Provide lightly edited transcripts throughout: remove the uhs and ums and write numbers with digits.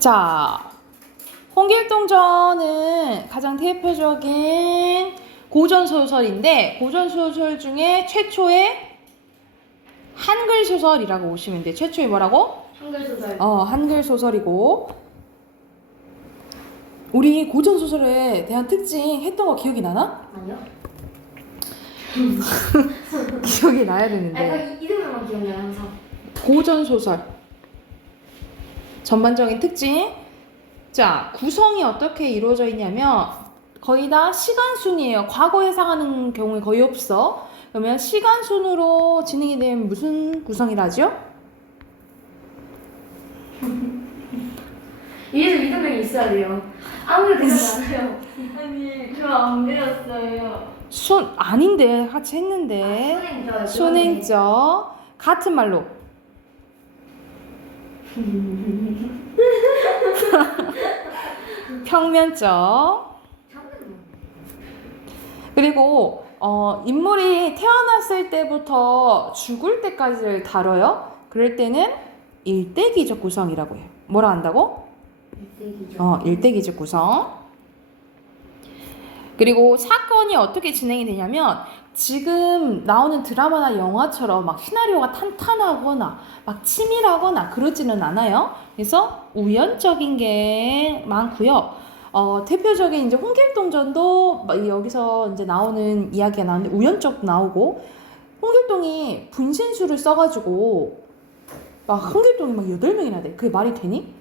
자, 홍길동전은 가장 대표적인 고전소설인데 고전소설 중에 최초의 한글 소설이라고 보시면 돼. 최초의 뭐라고? 한글 소설. 한글 소설이고, 우리 고전소설에 대한 특징 했던 거 기억이 나나? 아니요? 기억이 나야 되는데. 약간 이름만 기억나요 항상. 고전소설 전반적인 특징. 자, 구성이 어떻게 이루어져 있냐면 거의 다 시간순이에요. 과거 해석하는 경우에 거의 없어. 그러면 시간순으로 진행이 되면 무슨 구성이라죠? 이래서 이름이 있어야 돼요. 아무래도 생각 안 나요. 아니, 저 안 그렸어요. 아닌데 같이 했는데. 순행죠. 순행죠. 같은 말로. 평면적. 그리고 인물이 태어났을 때부터 죽을 때까지를 다뤄요. 그럴 때는 일대기적 구성이라고 해요. 뭐라 한다고? 일대기죠. 일대기적 구성. 그리고 사건이 어떻게 진행이 되냐면 지금 나오는 드라마나 영화처럼 막 시나리오가 탄탄하거나 막 치밀하거나 그러지는 않아요. 그래서 우연적인 게 많고요. 대표적인 이제 홍길동전도 여기서 이제 나오는 이야기가 나오는데 우연적 나오고, 홍길동이 분신술을 써가지고 막 홍길동이 막 8명이나 돼. 그게 말이 되니?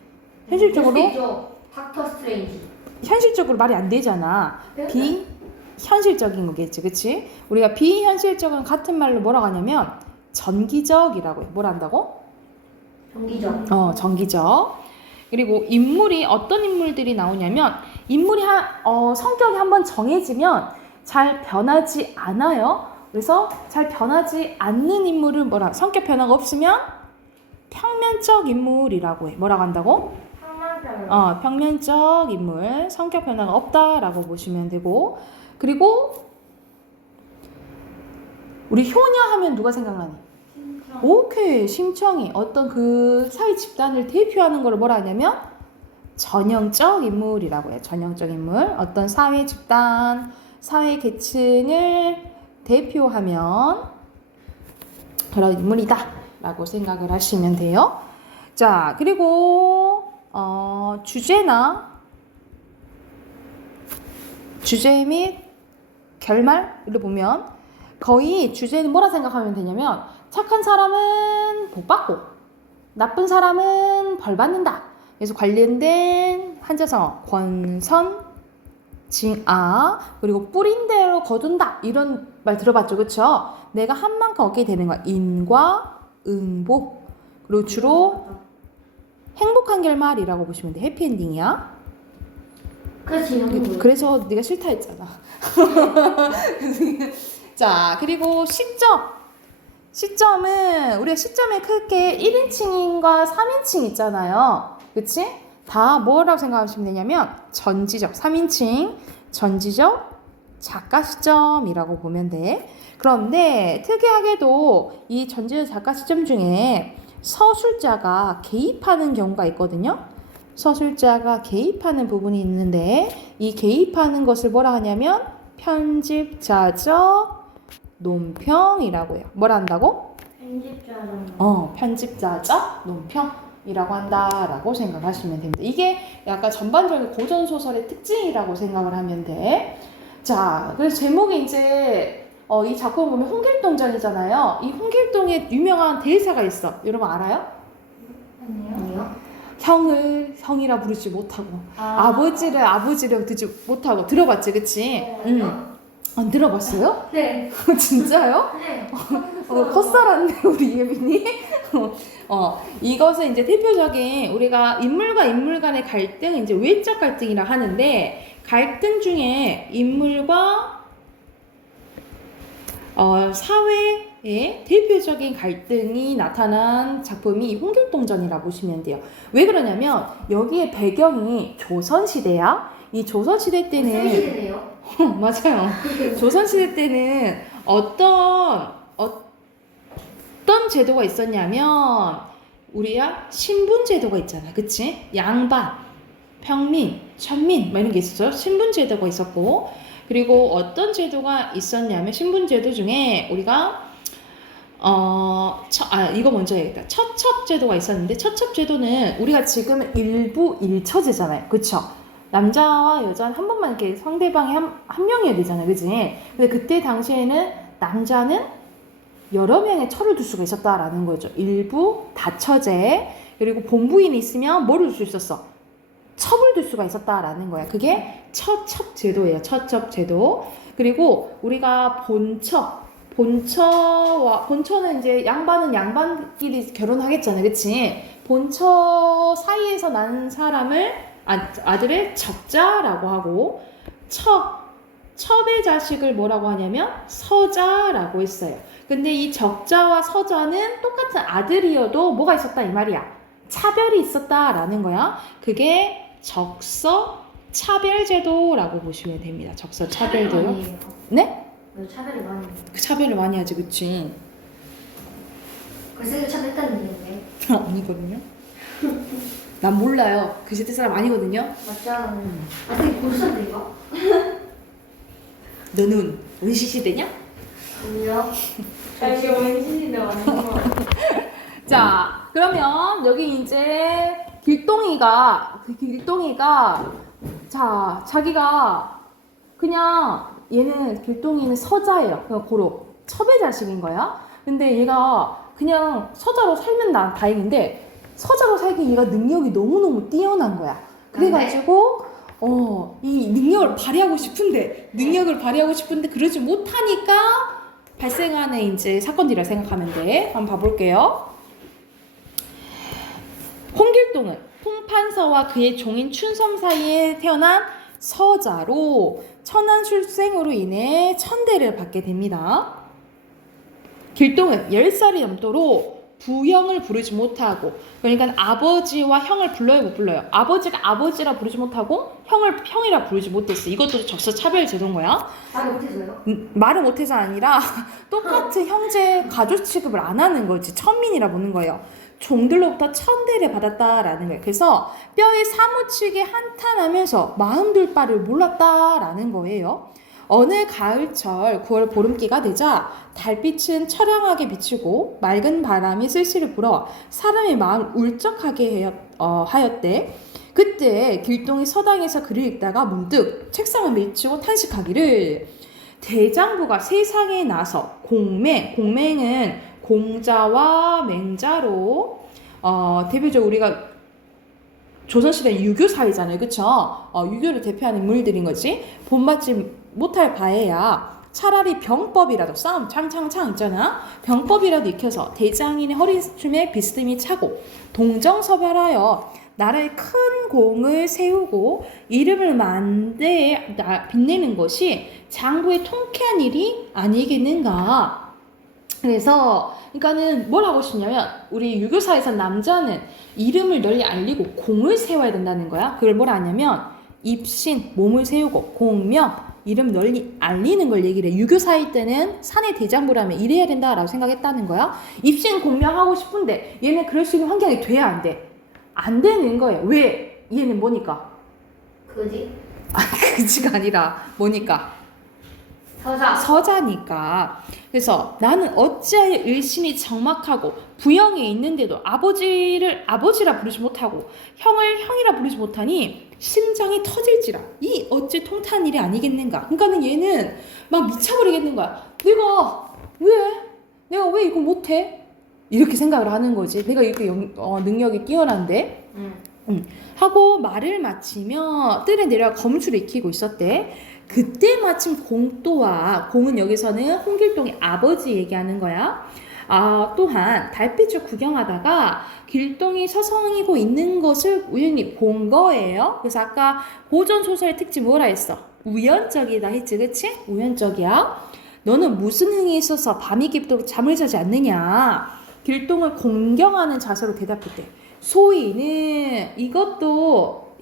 현실적으로? 닥터 스트레인지. 현실적으로 말이 안 되잖아. 비현실적인 거겠지, 그치? 우리가 비현실적은 같은 말로 뭐라고 하냐면 전기적이라고 해. 뭐라 한다고? 정기적. 전기적. 그리고 인물이 어떤 인물들이 나오냐면 인물이 성격이 한번 정해지면 잘 변하지 않아요. 그래서 잘 변하지 않는 인물은 성격 변화가 없으면 평면적 인물이라고 해. 뭐라고 한다고? 평면적 인물, 성격 변화가 없다라고 보시면 되고, 그리고 우리 효녀 하면 누가 생각나니? 오케이, 심청이 어떤 그 사회 집단을 대표하는 걸 뭐라 하냐면 전형적 인물이라고 해요. 전형적 인물, 어떤 사회 집단, 사회 계층을 대표하면 그런 인물이다 라고 생각을 하시면 돼요. 자, 그리고 주제 및 결말을 보면 거의 주제는 뭐라 생각하면 되냐면 착한 사람은 복 받고 나쁜 사람은 벌 받는다. 그래서 관련된 한자성어 권선, 징아, 그리고 뿌린 대로 거둔다, 이런 말 들어봤죠, 그쵸? 내가 한 만큼 얻게 되는 거야. 인과 응복. 그리고 주로 행복한 결말이라고 보시면 돼. 해피엔딩이야. 그래서 네가 싫다 했잖아. 자, 그리고 시점은 우리가 시점에 크게 1인칭과 3인칭 있잖아요. 그치? 다 뭐라고 생각하시면 되냐면 전지적, 3인칭 전지적 작가 시점이라고 보면 돼. 그런데 특이하게도 이 전지적 작가 시점 중에 서술자가 개입하는 경우가 있거든요. 서술자가 개입하는 부분이 있는데 이 개입하는 것을 뭐라 하냐면 편집자적 논평이라고 해요. 뭐라 한다고? 편집자적 논평이라고 한다라고 생각하시면 됩니다. 이게 약간 전반적인 고전소설의 특징이라고 생각을 하면 돼. 자, 그래서 제목이 이제 이 작품을 보면 홍길동전이잖아요. 이 홍길동의 유명한 대사가 있어. 여러분 알아요? 아니요. 형을 형이라 부르지 못하고 아버지를 아버지라 부르지 못하고. 들어봤지, 그치? 안 들어봤어요? 네. 진짜요? 네. 헛살았네 우리 예빈이. 이것은 이제 대표적인 우리가 인물과 인물 간의 갈등, 이제 외적 갈등이라 하는데, 갈등 중에 인물과 사회의 대표적인 갈등이 나타난 작품이 홍길동전이라 보시면 돼요. 왜 그러냐면 여기에 배경이 조선시대야. 이 조선시대 때는 시대네요. 맞아요. 조선시대 때는 어떤 제도가 있었냐면 우리야 신분제도가 있잖아, 그치? 양반, 평민, 천민 뭐 이런 게 있었죠. 신분제도가 있었고, 그리고 어떤 제도가 있었냐면 신분제도 중에 우리가 이거 먼저 해야겠다. 처첩제도가 있었는데, 처첩제도는 우리가 지금 일부 일처제잖아요, 그쵸? 남자와 여자는 한 번만 이렇게 상대방이 한 명이어야 되잖아요, 그치? 근데 그때 당시에는 남자는 여러 명의 처를 둘 수가 있었다라는 거죠. 일부 다처제. 그리고 본부인이 있으면 뭐를 둘 수 있었어? 첩을 둘 수가 있었다라는 거야. 그게 처첩제도예요. 처첩제도. 그리고 우리가 본처는 이제 양반은 양반끼리 결혼하겠잖아요, 그치? 본처 사이에서 난 사람을 아들의 적자라고 하고, 첩의 자식을 뭐라고 하냐면 서자라고 했어요. 근데 이 적자와 서자는 똑같은 아들이어도 뭐가 있었다 이 말이야. 차별이 있었다라는 거야. 그게 적서 차별제도라고 보시면 됩니다. 적서 차별제도. 네? 차별이 많이 해요. 그 차별을 많이 하지, 그치? 글쎄 차별했다는 얘기인데. 아니거든요. 난 몰라요. 그 시대 사람 아니거든요. 맞잖아. 되게 고수인데 이거? 너는 은시 시대냐? 아니요. 이게 원신인데 맞는 거. 자, 그러면 여기 이제 길동이가 자, 자기가 그냥 얘는 길동이는 서자예요. 그냥 고로 첩의 자식인 거야. 근데 얘가 그냥 서자로 살면 난 다행인데 서자로 살기 얘가 능력이 너무너무 뛰어난 거야. 그래가지고 이 능력을 발휘하고 싶은데 그러지 못하니까 발생하는 이제 사건들이라 생각하면 돼. 한번 봐볼게요. 홍길동은 풍판서와 그의 종인 춘섬 사이에 태어난 서자로 천안술생으로 인해 천대를 받게 됩니다. 길동은 10살이 넘도록 부형을 부르지 못하고, 그러니까 아버지와 형을 불러요, 못 불러요? 아버지가 아버지라 부르지 못하고 형을 형이라 부르지 못했어. 이것도 적서 차별 제도인 거야. 말을 못해서요? 말을 못해서 아니라 똑같은 형제 가족 취급을 안 하는 거지. 천민이라 보는 거예요. 종들로부터 천대를 받았다라는 거예요. 그래서 뼈에 사무치게 한탄하면서 마음둘 바를 몰랐다라는 거예요. 어느 가을철 9월 보름기가 되자 달빛은 처량하게 비치고 맑은 바람이 쓸쓸히 불어 사람의 마음을 울적하게 하였대. 그때 길동이 서당에서 글을 읽다가 문득 책상을 밀치고 탄식하기를, 대장부가 세상에 나서 공맹은 공자와 맹자로 대표적으로 우리가 조선시대 유교 사회잖아요, 그쵸? 유교를 대표하는 인물들인 거지. 본받지 못할 바에야 차라리 병법이라도, 싸움 창창창 있잖아, 병법이라도 익혀서 대장인의 허리춤에 비스듬히 차고 동정서별하여 나라의 큰 공을 세우고 이름을 만대에 빛내는 것이 장부의 통쾌한 일이 아니겠는가. 그래서 그러니까는 뭘 하고 싶냐면, 우리 유교사에서 남자는 이름을 널리 알리고 공을 세워야 된다는 거야. 그걸 뭘 하냐면 입신, 몸을 세우고, 공명, 이름 널리 알리는 걸 얘기를 해. 유교사일 때는 사내 대장부라면 이래야 된다라고 생각했다는 거야. 입신, 공명하고 싶은데 얘는 그럴 수 있는 환경이 돼야 안 돼. 안 되는 거예요. 왜? 얘는 뭐니까? 그지? 그지가 아니라 뭐니까? 서자니까. 그래서 나는 어찌하여 일신이 적막하고 부영에 있는데도 아버지를 아버지라 부르지 못하고 형을 형이라 부르지 못하니 심장이 터질지라. 이 어찌 통탄 일이 아니겠는가. 그러니까는 얘는 막 미쳐버리겠는 거야. 내가 왜 이거 못해? 이렇게 생각을 하는 거지. 내가 이렇게 능력이 뛰어난데. 하고 말을 마치며 뜰에 내려 거무줄을 익히고 있었대. 그때 마침 공또와, 공은 여기서는 홍길동의 아버지 얘기하는 거야. 또한 달빛을 구경하다가 길동이 서성이고 있는 것을 우연히 본 거예요. 그래서 아까 고전 소설의 특징 뭐라 했어? 우연적이다 했지, 그치? 우연적이야. 너는 무슨 흥이 있어서 밤이 깊도록 잠을 자지 않느냐? 길동을 공경하는 자세로 대답했대. 소위는 이것도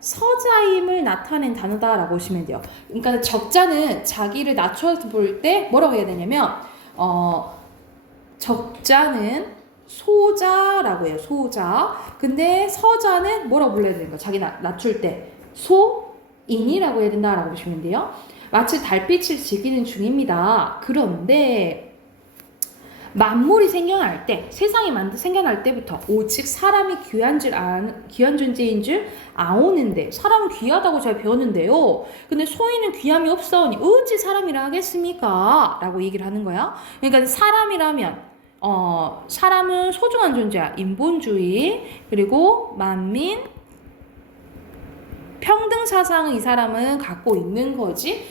서자임을 나타낸 단어다라고 보시면 돼요. 그러니까 적자는 자기를 낮춰 볼 때 뭐라고 해야 되냐면 적자는 소자라고 해요. 소자. 근데 서자는 뭐라고 불러야 되는 거야? 자기 낮출 때 소인이라고 해야 된다라고 보시면 돼요. 마치 달빛을 즐기는 중입니다. 그런데 만물이 생겨날 때, 세상이 생겨날 때부터 오직 사람이 귀한 존재인 줄 아오는데, 사람은 귀하다고 잘 배웠는데요. 근데 소인은 귀함이 없사오니 어찌 사람이라 하겠습니까? 라고 얘기를 하는 거야. 그러니까 사람이라면 사람은 소중한 존재야. 인본주의, 그리고 만민, 평등 사상을 이 사람은 갖고 있는 거지.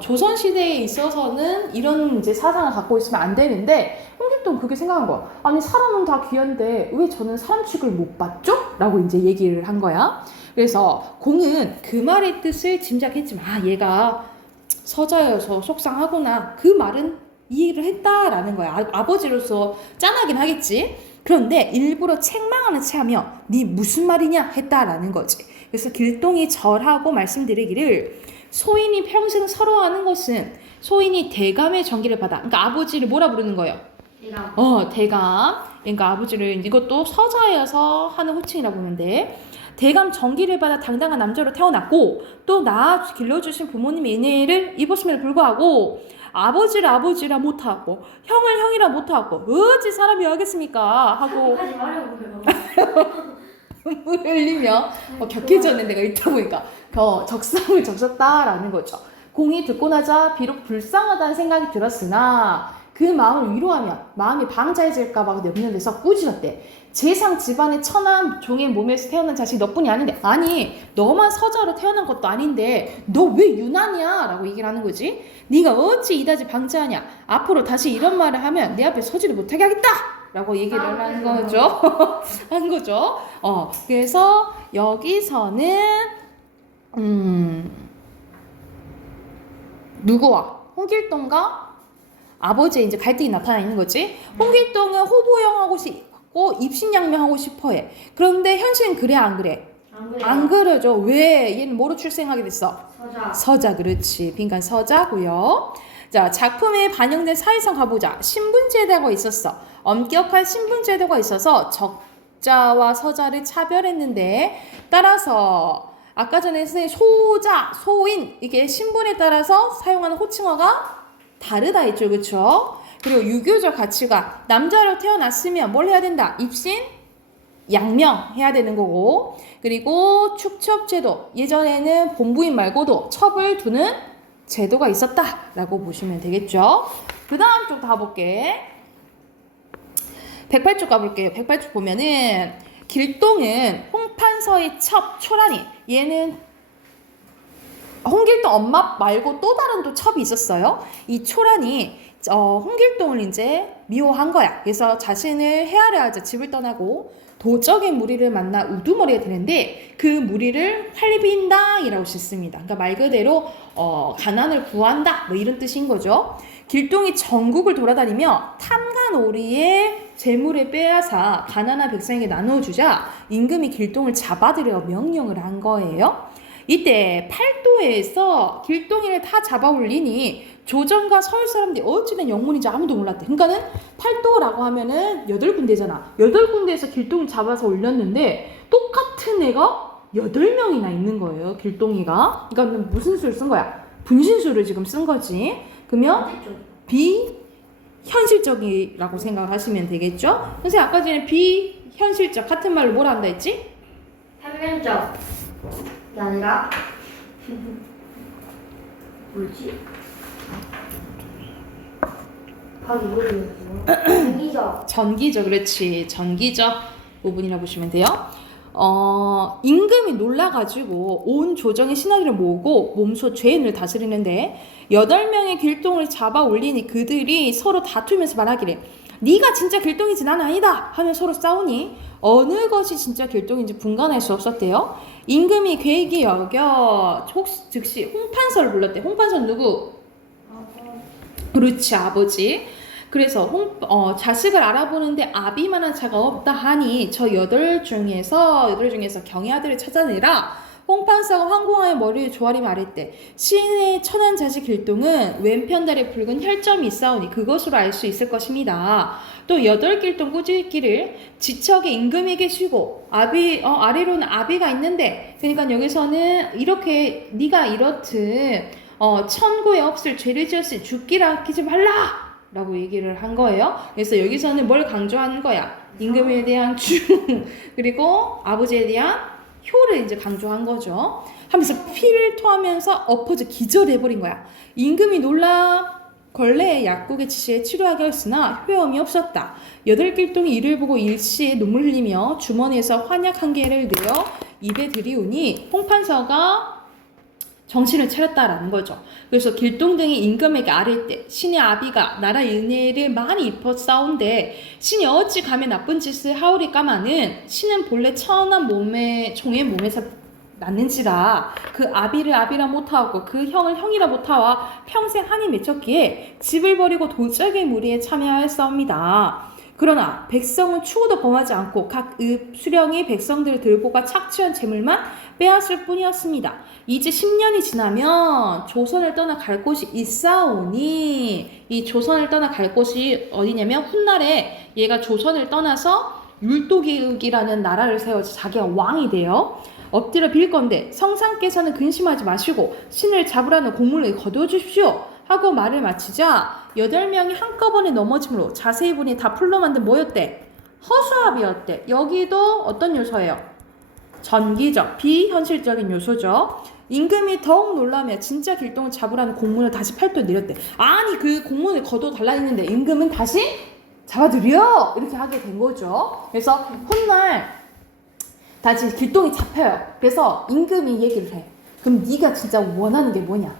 조선 시대에 있어서는 이런 이제 사상을 갖고 있으면 안 되는데, 홍길동 그게 생각한 거야. 아니 사람은 다 귀한데 왜 저는 사람 취급을 못 받죠? 라고 이제 얘기를 한 거야. 그래서 공은 그 말의 뜻을 짐작했지만 얘가 서자여서 속상하구나. 그 말은 이해를 했다라는 거야. 아버지로서 짠하긴 하겠지. 그런데 일부러 책망하는 체하며 네 무슨 말이냐 했다라는 거지. 그래서 길동이 절하고 말씀드리기를 소인이 평생 서러워하는 것은 소인이 대감의 정기를 받아. 그러니까 아버지를 뭐라 부르는 거예요? 대감. 그러니까 아버지를 이것도 서자여서 하는 호칭이라고 보는데 대감 정기를 받아 당당한 남자로 태어났고 또 낳아 길러주신 부모님의 인애를 입었음에도 불구하고 아버지라 못하고 형을 형이라 못하고 어찌 사람이 하겠습니까? 하고 하지 말라고요. 눈물 흘리며 격해졌는 데가 있다 보니까 적성을 적셨다라는 거죠. 공이 듣고 나자 비록 불쌍하다는 생각이 들었으나 그 마음을 위로하며 마음이 방자해질까 봐 옆는 데서 꾸짖었대. 재상 집안의 천한 종의 몸에서 태어난 자식이 너뿐이 아닌데 아니 너만 서자로 태어난 것도 아닌데 너 왜 유난이야? 라고 얘기를 하는 거지. 네가 어찌 이다지 방자하냐. 앞으로 다시 이런 말을 하면 내 앞에 서지를 못하게 하겠다 라고 얘기를 한 거죠. 한 거죠. 그래서 여기서는 누구와? 홍길동과 아버지의 이제 갈등이 나타나 있는 거지. 홍길동은 호보영하고 싶고 입신양명하고 싶어해. 그런데 현실은 그래 안 그래? 안 그러죠. 왜? 얘는 뭐로 출생하게 됐어? 서자. 그렇지. 빈칸 서자고요. 자, 작품에 반영된 사회상 가보자. 신분제도가 있었어. 엄격한 신분제도가 있어서 적자와 서자를 차별했는데 따라서 아까 전에 소자, 소인 이게 신분에 따라서 사용하는 호칭어가 다르다 했죠. 그렇죠? 그리고 유교적 가치가 남자로 태어났으면 뭘 해야 된다? 입신, 양명 해야 되는 거고 그리고 축첩제도 예전에는 본부인 말고도 첩을 두는 제도가 있었다라고 보시면 되겠죠. 그 다음 쪽 가볼게. 108쪽 가볼게요. 108쪽 보면은 길동은 홍판서의 첩, 초란이 얘는 홍길동 엄마 말고 또 다른 또 첩이 있었어요. 이 초란이 홍길동을 이제 미워한 거야. 그래서 자신을 헤아려 하자 집을 떠나고 도적의 무리를 만나 우두머리가 되는데 그 무리를 활빈다 이라고 짓습니다. 그러니까 말 그대로 가난을 구한다 뭐 이런 뜻인 거죠. 길동이 전국을 돌아다니며 탐관오리의 재물을 빼앗아 가난한 백성에게 나눠주자 임금이 길동을 잡아들여 명령을 한 거예요. 이때 팔도에서 길동이를 다 잡아 올리니 조정과 서울 사람들이 어찌된 영문인지 아무도 몰랐대. 그러니까는 팔도라고 하면은 8군데잖아. 8군데에서 길동이 잡아서 올렸는데 똑같은 애가 8명이나 있는 거예요. 길동이가. 그러니까 무슨 수를 쓴 거야? 분신술을 지금 쓴 거지. 그러면 비현실적이라고 생각을 하시면 되겠죠? 선생님 아까 전에 비현실적 같은 말로 뭐라 한다 했지? 평면적 아니라 뭐지? 방이 뭐였어? 전기적. 그렇지. 전기적 부분이라 보시면 돼요. 임금이 놀라가지고 온 조정의 신하들을 모으고 몸소 죄인을 다스리는데 8명의 길동을 잡아 올리니 그들이 서로 다투면서 말하기를 네가 진짜 길동이지 난 아니다 하며 서로 싸우니 어느 것이 진짜 길동인지 분간할 수 없었대요. 임금이 괴기 여겨 즉시 홍판서를 불렀대. 홍판서 누구? 그렇지, 아버지. 그래서 자식을 알아보는데 아비만한 자가 없다 하니 저 8 중에서 경의 아들을 찾아내라. 홍판사가 황공하의 머리를 조아리 말했대. 신의 천한 자식 길동은 왼편 다리에 붉은 혈점이 있사오니 그것으로 알 수 있을 것입니다. 또 여덟 길동 꾸짖기를 지척에 임금에게 쉬고 아래로는 아비가 있는데, 그러니까 여기서는 이렇게 네가 이렇듯 천고에 없을 죄를 지었으니 죽기를 아끼지 말라 라고 얘기를 한 거예요. 그래서 여기서는 뭘 강조하는 거야? 임금에 대한 그리고 아버지에 대한 효를 이제 강조한 거죠. 하면서 피를 토하면서 엎어져 기절해버린 거야. 임금이 놀라 걸레의 약국의 지시에 치료하게 했으나 효험이 없었다. 여덟 길동이 이를 보고 일시에 눈물 흘리며 주머니에서 환약 한 개를 내어 입에 들이우니 홍판서가 정신을 차렸다라는 거죠. 그래서 길동등이 임금에게 아뢰때 신의 아비가 나라 은혜를 많이 입었사온데 신이 어찌 감히 나쁜 짓을 하오리까마는 신은 본래 천한 몸에 종의 몸에서 났는지라 그 아비를 아비라 못하고 그 형을 형이라 못하와 평생 한이 맺혔기에 집을 버리고 도적의 무리에 참여하였사옵니다. 그러나 백성은 추구도 범하지 않고 각 수령이 백성들을 들고가 착취한 재물만 빼앗을 뿐이었습니다. 이제 10년이 지나면 조선을 떠나 갈 곳이 있사오니, 이 조선을 떠나 갈 곳이 어디냐면 훗날에 얘가 조선을 떠나서 율도기이라는 나라를 세워서 자기가 왕이 돼요. 엎드려 빌 건데 성상께서는 근심하지 마시고 신을 잡으라는 공문을 거두어주십시오 하고 말을 마치자 8명이 한꺼번에 넘어짐으로 자세히 보니 다 풀로 만든 뭐였대? 허수아비였대. 여기도 어떤 요소예요? 전기적, 비현실적인 요소죠. 임금이 더욱 놀라며 진짜 길동을 잡으라는 공문을 다시 팔도에 내렸대. 아니 그 공문을 거둬달라 했는데 임금은 다시 잡아들여! 이렇게 하게 된 거죠. 그래서 훗날 다시 길동이 잡혀요. 그래서 임금이 얘기를 해. 그럼 네가 진짜 원하는 게 뭐냐?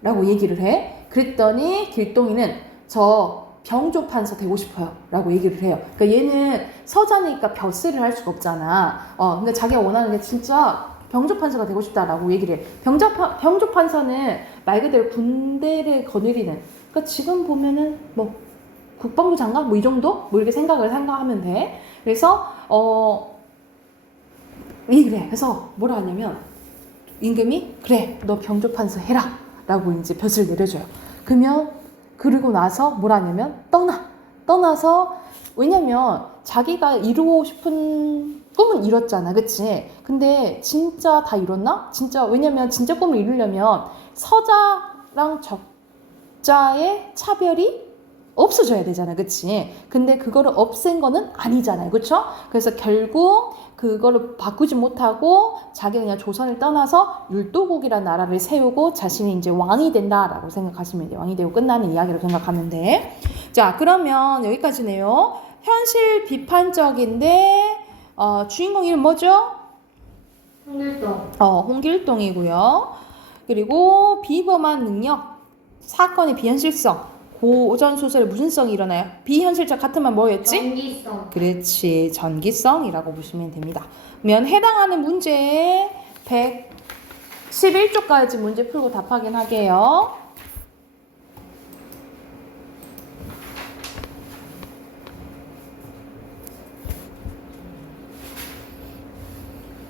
라고 얘기를 해. 그랬더니 길동이는 저 병조판서 되고 싶어요 라고 얘기를 해요. 그러니까 얘는 서자니까 벼슬을 할 수가 없잖아. 근데 자기가 원하는 게 진짜 병조판서가 되고 싶다라고 얘기를 해. 병조판서는 말 그대로 군대를 거느리는, 그러니까 지금 보면은 뭐 국방부 장관 뭐 이 정도? 뭐 이렇게 생각하면 돼. 그래서 얘기를 해. 그래서 뭐라 하냐면 임금이 그래 너 병조판서 해라 라고 이제 벼슬 내려줘요. 그리고 나서 뭐라 하냐면 떠나서, 왜냐면 자기가 이루고 싶은 꿈은 이뤘잖아, 그치? 근데 진짜 다 이뤘나? 진짜, 왜냐면 진짜 꿈을 이루려면 서자랑 적자의 차별이 없어져야 되잖아, 그치? 근데 그거를 없앤 거는 아니잖아요, 그쵸? 그래서 결국 그거를 바꾸지 못하고 자기가 그냥 조선을 떠나서 율도국이라는 나라를 세우고 자신이 이제 왕이 된다라고 생각하시면 돼요. 왕이 되고 끝나는 이야기로 생각하면 돼. 자, 그러면 여기까지네요. 현실 비판적인데 주인공 이름 뭐죠? 홍길동. 홍길동이고요. 그리고 비범한 능력, 사건의 비현실성, 고전 소설의 무슨 성이 일어나요? 비현실적 같은 말 뭐였지? 전기성. 그렇지, 전기성이라고 보시면 됩니다. 그러면 해당하는 문제 111쪽까지 문제 풀고 답 확인하게요.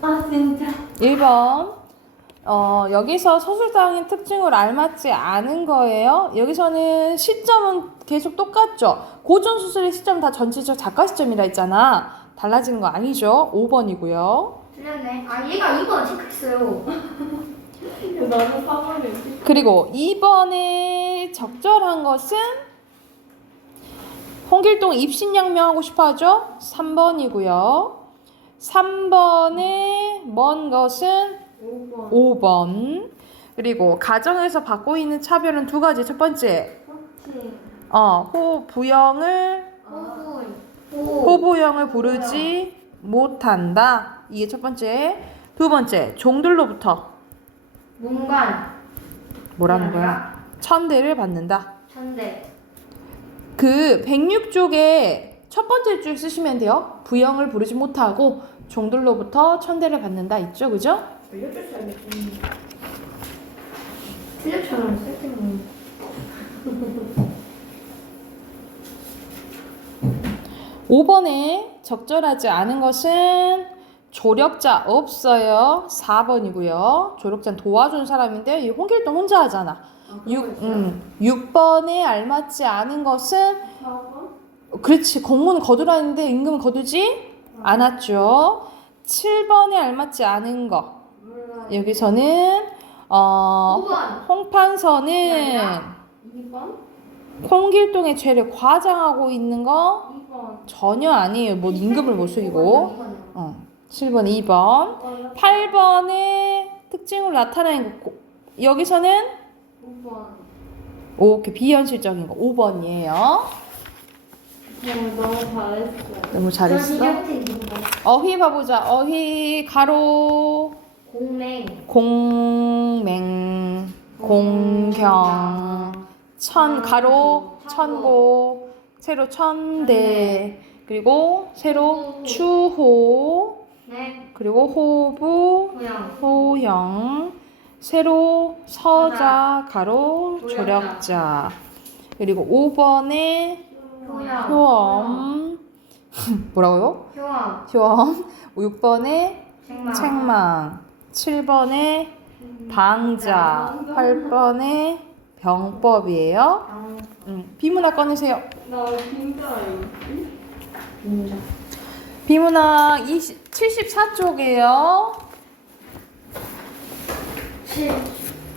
아 진짜. 1번. 여기서 서술상의 특징을 알맞지 않은 거예요. 여기서는 시점은 계속 똑같죠. 고전 소설의 시점은 다 전체적 작가 시점이라 했잖아. 달라지는 거 아니죠. 5번이고요. 틀렸네. 아 얘가 이거 체크했어요. 나는 4번이지. 그리고 2번에 적절한 것은 홍길동 입신양명하고 싶어 하죠. 3번이고요. 3번에 먼 것은 5번. 그리고 가정에서 받고 있는 차별은 두 가지. 첫 번째, 부영을 호부영을 부르지 못한다. 이게 첫 번째. 두 번째, 종들로부터 문관. 뭐라는 거야? 천대를 받는다. 천대. 그 106쪽에 첫 번째 줄 쓰시면 돼요. 부영을 부르지 못하고 종들로부터 천대를 받는다 있죠, 그죠? 알려줬어야겠지. 틀렸잖아, 쓸데없는. 5번에 적절하지 않은 것은 조력자 없어요. 4번이고요. 조력자는 도와준 사람인데 이 홍길동 혼자 하잖아. 6번에 알맞지 않은 것은 4번? 그렇지. 공문은 거두라는데 임금은 거두지 않았죠. 7번에 알맞지 않은 거. 몰라요. 여기서는 5번. 홍판서는 2번? 홍길동의 죄를 과장하고 있는 거 2번. 전혀 아니에요. 뭐 임금을 못 속이고. 7번, 2번. 8번의 특징으로 나타나는 거. 여기서는 5번. 오케이. 비현실적인 거. 5번이에요. 너무 잘했어요. 너무 잘했어. 이제부터 2번. 어휘 봐보자. 어휘 가로 공맹. 공맹 공경 가로 천고 세로 천대 그리고 세로 추호 네. 그리고 호부 고양. 호형 세로 서자 가로 조력자 그리고 5번에 효양. 효엄 뭐라고요? 효양. 효엄 6번에 책망. 책망 7번에 방자 8번에 병법이에요. 비문학 꺼내세요. 나 진짜요. 진짜. 비문학 74쪽이에요.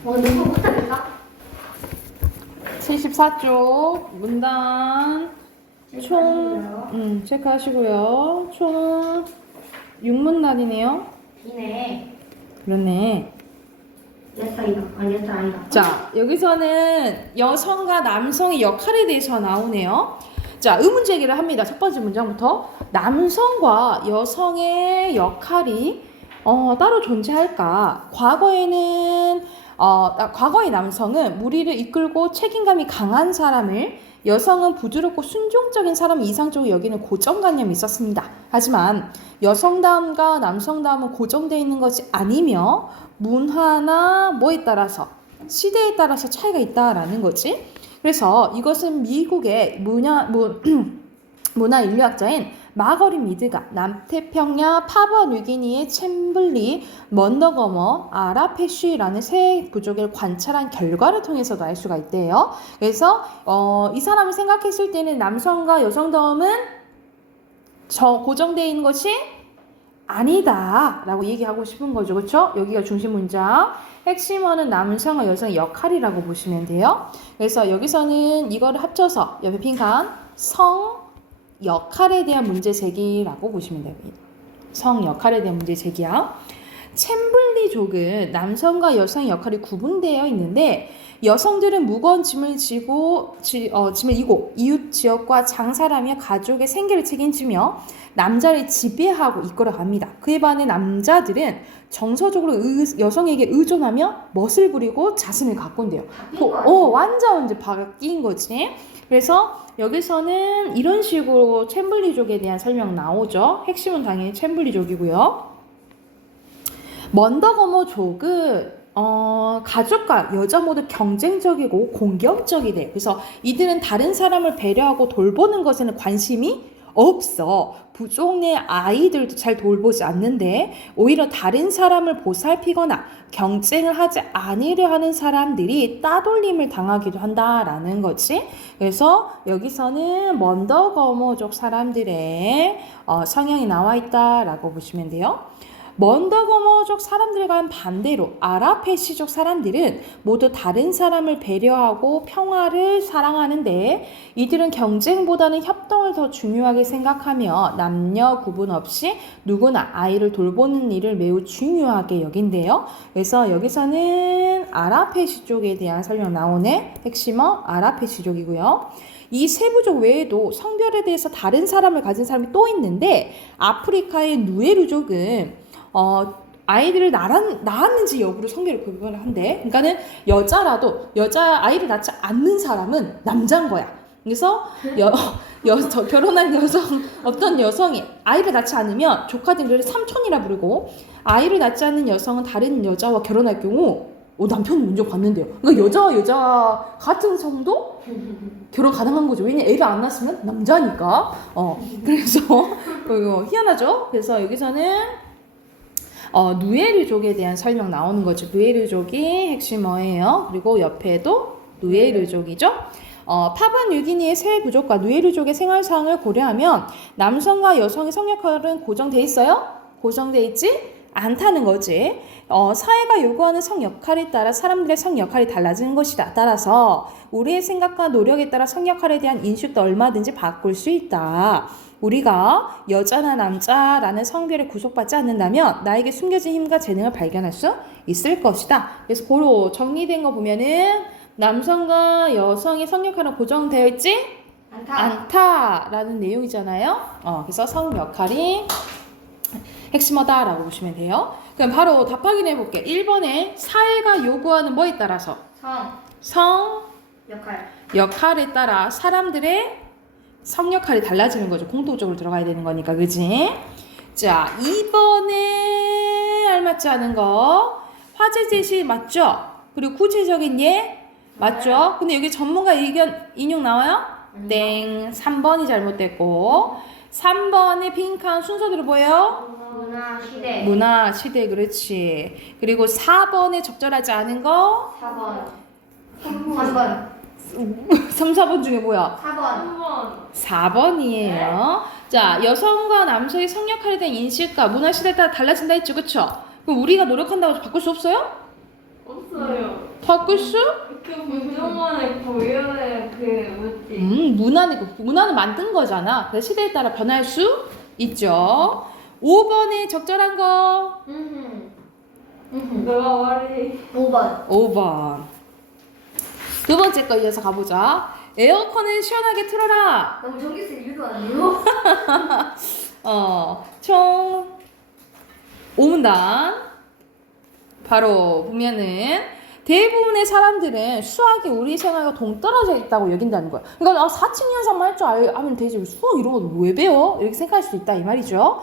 누구 못하겠다? 74쪽 문단 총 체크하시고요. 총 6문단이네요. 기네. 그러네. 레터이다. 아니 레터 아니다. 자, 여기서는 여성과 남성의 역할에 대해서 나오네요. 자, 의문 제기를 합니다. 첫 번째 문장부터. 남성과 여성의 역할이 따로 존재할까? 과거의 남성은 무리를 이끌고 책임감이 강한 사람을, 여성은 부드럽고 순종적인 사람을 이상적으로 여기는 고정관념이 있었습니다. 하지만 여성다움과 남성다움은 고정되어 있는 것이 아니며 문화나 뭐에 따라서 시대에 따라서 차이가 있다라는 거지. 그래서 이것은 미국의 문화 인류학자인 마거리 미드가 남태평양 파푸아뉴기니의 챔블리, 먼더거머, 아라페쉬라는 새 부족을 관찰한 결과를 통해서도 알 수가 있대요. 그래서 이 사람을 생각했을 때는 남성과 여성다움은 고정되어 있는 것이 아니다 라고 얘기하고 싶은 거죠. 그렇죠? 여기가 중심 문장. 핵심어는 남성과 여성의 역할이라고 보시면 돼요. 그래서 여기서는 이거를 합쳐서 옆에 빈칸 성 역할에 대한 문제 제기라고 보시면 됩니다. 성 역할에 대한 문제 제기야. 챔블리족은 남성과 여성의 역할이 구분되어 있는데 여성들은 무거운 짐을 지고 이웃 지역과 장사라며 가족의 생계를 책임지며 남자를 지배하고 이끌어갑니다. 그에 반해 남자들은 정서적으로 여성에게 의존하며 멋을 부리고 자신을 가꾼대요. 완전 이제 바뀐 거지. 그래서 여기서는 이런 식으로 챔블리족에 대한 설명 나오죠. 핵심은 당연히 챔블리족이고요. 먼더거머족은 가족과 여자 모두 경쟁적이고 공격적이래. 그래서 이들은 다른 사람을 배려하고 돌보는 것에는 관심이 없어. 부족 내 아이들도 잘 돌보지 않는데 오히려 다른 사람을 보살피거나 경쟁을 하지 않으려 하는 사람들이 따돌림을 당하기도 한다라는 거지. 그래서 여기서는 먼더거머족 사람들의 성향이 나와 있다라고 보시면 돼요. 먼더거머족 사람들과는 반대로 아라페시족 사람들은 모두 다른 사람을 배려하고 평화를 사랑하는데 이들은 경쟁보다는 협동을 더 중요하게 생각하며 남녀 구분 없이 누구나 아이를 돌보는 일을 매우 중요하게 여긴대요. 그래서 여기서는 아라페시족에 대한 설명 나오네. 핵심어 아라페시족이고요. 이 세부족 외에도 성별에 대해서 다른 사람을 가진 사람이 또 있는데 아프리카의 누에르족은 아이들을 낳았는지 여부를 성별을 구분을 한대. 그러니까는 아이를 낳지 않는 사람은 남자인 거야. 그래서 결혼한 어떤 여성이 아이를 낳지 않으면 조카들을 삼촌이라 부르고 아이를 낳지 않는 여성은 다른 여자와 결혼할 경우 남편이 먼저 받는데요. 그러니까 여자 같은 성도 결혼 가능한 거죠. 왜냐면 애를 안 낳았으면 남자니까. 그래서 희한하죠. 그래서 여기서는 누에르족에 대한 설명 나오는 거죠. 누에르족이 핵심 뭐예요? 그리고 옆에도 누에르족이죠. 파푸아뉴기니의 새 부족과 누에르족의 생활상을 고려하면 남성과 여성의 성역할은 고정돼 있어요? 고정돼 있지 않다는 거지. 사회가 요구하는 성 역할에 따라 사람들의 성 역할이 달라지는 것이다. 따라서 우리의 생각과 노력에 따라 성 역할에 대한 인식도 얼마든지 바꿀 수 있다. 우리가 여자나 남자라는 성별에 구속받지 않는다면 나에게 숨겨진 힘과 재능을 발견할 수 있을 것이다. 그래서 고로 정리된 거 보면은 남성과 여성의 성 역할은 고정되어 있지 않다라는 내용이잖아요. 그래서 성 역할이 핵심어다라고 보시면 돼요. 그럼 바로 답 확인해 볼게. 1번에 사회가 요구하는 뭐에 따라서 성 역할에 따라 사람들의 성 역할이 달라지는 거죠. 공통적으로 들어가야 되는 거니까, 그지? 자, 2번에 알맞지 않은 거 화제 제시 맞죠? 그리고 구체적인 예 맞죠? 근데 여기 전문가 의견 인용 나와요? 땡. 3번이 잘못됐고 3번의 빈칸 순서대로 보여요? 문화, 시대, 그렇지. 그리고 4번에 적절하지 않은 거? 3번 3, 4번 중에 뭐야? 4번 4번이에요. 자, 여성과 남성의 성 역할에 대한 인식과 문화 시대에 따라 달라진다 했죠, 그쵸? 그럼 우리가 노력한다고 바꿀 수 없어요? 없어요. 바꿀 수? 그 무조건의 고유의 그 뭐지? 문화는 만든 거잖아. 그래서 시대에 따라 변할 수 있죠. 5번에 적절한 거. 너가 말해. 5번. 두 번째 거 이어서 가보자. 에어컨을 시원하게 틀어라. 너무 전기세 유도 아니에요? 총 5문단. 바로 보면은 대부분의 사람들은 수학이 우리 생활과 동떨어져 있다고 여긴다는 거야. 그러니까 4층 연산만 할 줄 알면 되지 수학 이런 거 왜 배워? 이렇게 생각할 수 있다 이 말이죠.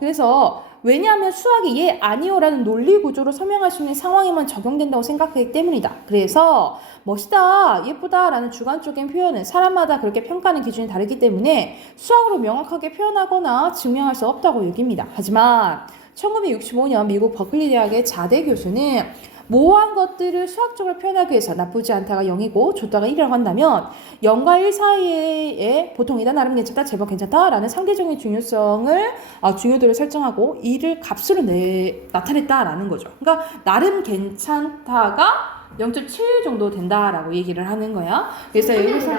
그래서 왜냐하면 수학이 예 아니요라는 논리 구조로 설명할 수 있는 상황에만 적용된다고 생각하기 때문이다. 그래서 멋있다, 예쁘다라는 주관적인 표현은 사람마다 그렇게 평가하는 기준이 다르기 때문에 수학으로 명확하게 표현하거나 증명할 수 없다고 여깁니다. 하지만 1965년 미국 버클리 대학의 자대 교수는 모호한 것들을 수학적으로 표현하기 위해서 나쁘지 않다가 0이고 좋다가 1이라고 한다면 0과 1 사이에 보통이다, 나름 괜찮다, 제법 괜찮다라는 상대적인 중요도를 설정하고 2를 값으로 나타냈다라는 거죠. 그러니까 나름 괜찮다가 0.7 정도 된다라고 얘기를 하는 거야. 그래서 여기서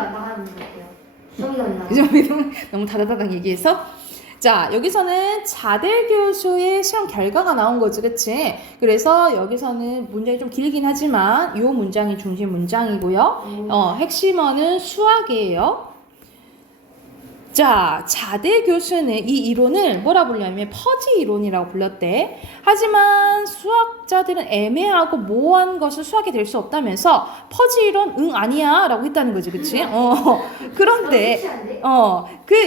너무 다다다닥 얘기해서 자, 여기서는 자대 교수의 시험 결과가 나온 거지, 그치? 그래서 여기서는 문장이 좀 길긴 하지만 이 문장이 중심 문장이고요. 핵심어는 수학이에요. 자, 자대 교수는 이 이론을 뭐라 불렸냐면 퍼지 이론이라고 불렀대. 하지만 수학자들은 애매하고 모호한 것을 수학이 될 수 없다면서 퍼지 이론 응 아니야 라고 했다는 거지, 그치? 그런데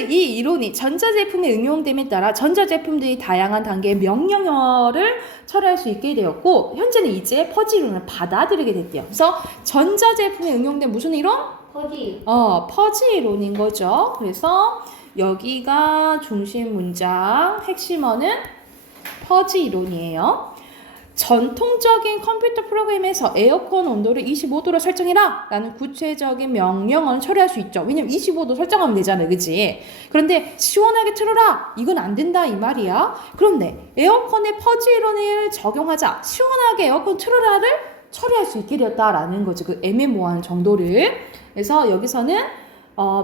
이 이론이 전자제품에 응용됨에 따라 전자제품들이 다양한 단계의 명령어를 처리할 수 있게 되었고 현재는 이제 퍼지 이론을 받아들이게 됐대요. 그래서 전자제품에 응용된 무슨 이론? 퍼지 이론인 거죠. 그래서 여기가 중심 문장, 핵심어는 퍼지 이론이에요. 전통적인 컴퓨터 프로그램에서 에어컨 온도를 25도로 설정해라 라는 구체적인 명령어는 처리할 수 있죠. 왜냐면 25도 설정하면 되잖아요, 그치? 그런데 시원하게 틀어라 이건 안 된다 이 말이야. 그런데 에어컨에 퍼지 이론을 적용하자 시원하게 에어컨 틀어라를 처리할 수 있게 되었다라는 거죠. 그 애매모호한 정도를. 그래서 여기서는